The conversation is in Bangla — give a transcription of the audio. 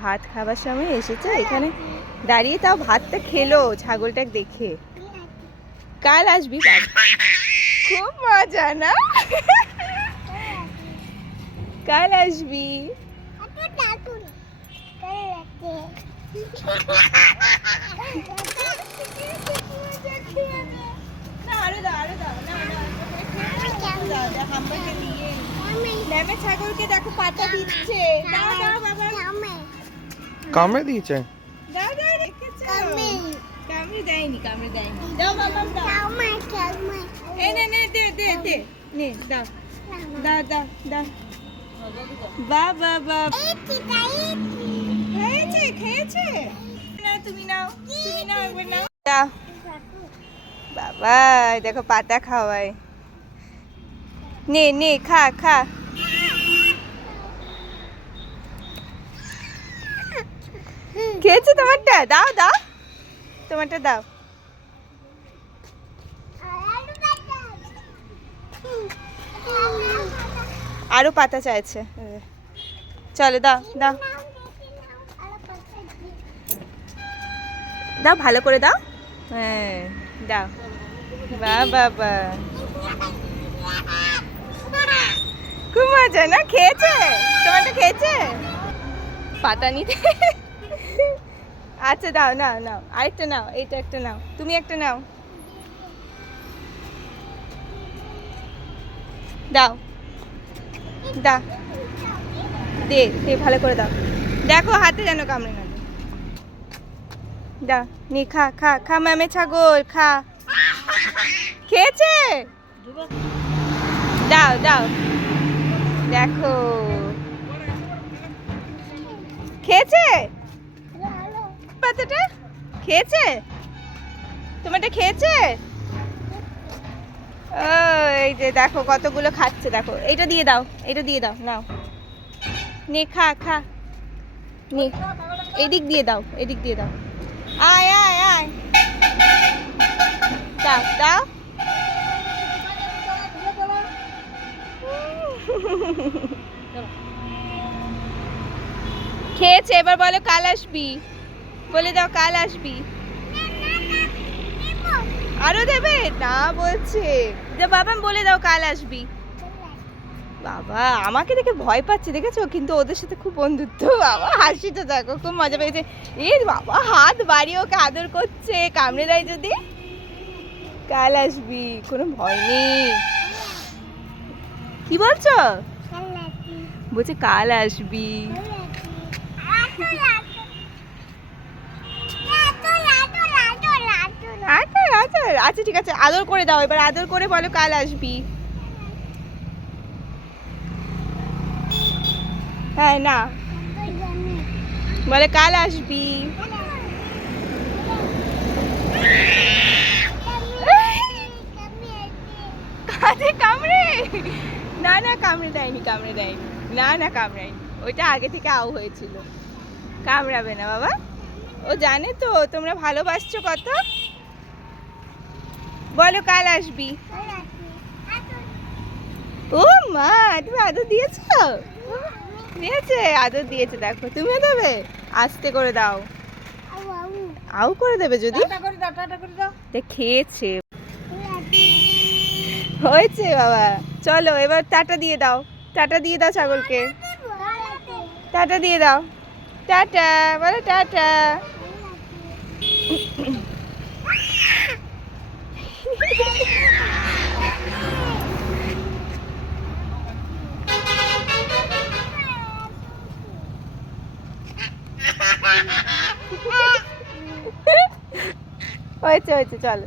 ভাত খাবার সময় এসেছে এখানে দাঁড়িয়ে, তাও ভাতটা খেলো ছাগলটা দেখে। কাল আসবি? খুব মজা না? কাল আসবি? ছাগলকে দেখো পাতা দিচ্ছে। কামড়ে দিয়েছে? কামড়ে দেয়নি, কামড়ে দেয়নি। দাও বাবা, দাও। এই নে নে, দে দে দে, নে দাও দাও দাও দাও। বাবা বাবা, খেয়েছে খেয়েছে। নাও তুমি, নাও তুমি, নাও একবার নাও। দাও বাবা, দেখো পাতা খাওয়ায়। নে নে, খা খা। খেয়েছে তোমারটা? দাও দাও, তোমারটা দাও। আরো পাতা চাইছে, চলো দাও দাও দাও, ভালো করে দাও। হ্যাঁ দাও। বাবা, খুব মজা না? খেয়েছে তোমারটা? খেয়েছে পাতা নিতে? আচ্ছা দাও, নাও নাও, আরেকটা নাও, এইটা একটা নাও, তুমি একটা নাও। দাও দাও, দে দে, ভালো করে দাও। দেখো হাতে যেন কামড়ে না। দাও, নি খা খা খা, ম্যামে ছাগল খা। খেয়েছে? দাও দাও, দেখো খেয়েছে পাতাটা। খেয়েছে তোমারটা? খেয়েছে? এই যে দেখো কতগুলো খাচ্ছে, দেখো। এইটা দিয়ে দাও, এটা দিয়ে দাও, নাও নে খা খা। নে এদিক দিয়ে দাও, এদিক দিয়ে দাও। আয় আয় আয়, দাও দাও। খেয়েছে, এবার বলো কাল আসবি। বলে দাও কাল আসবি। আরো দেবে না বলছে যে বাবা, বলে দাও কাল আসবি। বাবা আমাকে দেখে ভয় পাচ্ছে, দেখেছো? কিন্তু ওদের সাথে খুব বন্ধুত্ব। বাবা হাসিটা দেখো, খুব মজা পেয়েছে। এ বাবা হাত বাড়িয়ে ওকে আদর করছে, কামড়ে দেয় যদি। কাল আসবি, কোনো ভয় নেই। কি বলছো? বলছে কাল আসবি। আচ্ছা ঠিক আছে, আদর করে দাও এবার, আদর করে বলো কাল আসবি। হ্যাঁ না, বলে কাল আসবি। কাজে কামড়ে? না না, কামড়ে দেয়নি, কামড়ে দেয়নি, না না কামড়ায়নি। ওইটা আগে থেকে আউ হয়েছিল, কামড়াবে না বাবা। ও জানে তো তোমরা ভালোবাসছো কত। বলো কাল আসবি। ও মা, তুমি আদর দিয়েছো? দিয়েছে, আদর দিয়েছে। দেখো তুমিও দেবে, আস্তে করে দাও। আউ করে দেবে যদি। খেয়েছে, হয়েছে বাবা। চলো এবার টাটা দিয়ে দাও, টাটা দিয়ে দাও ছাগলকে। টাটা দিয়ে দাও, টাটা বলো, টাটা। হয়েছে হয়েছে, চলো।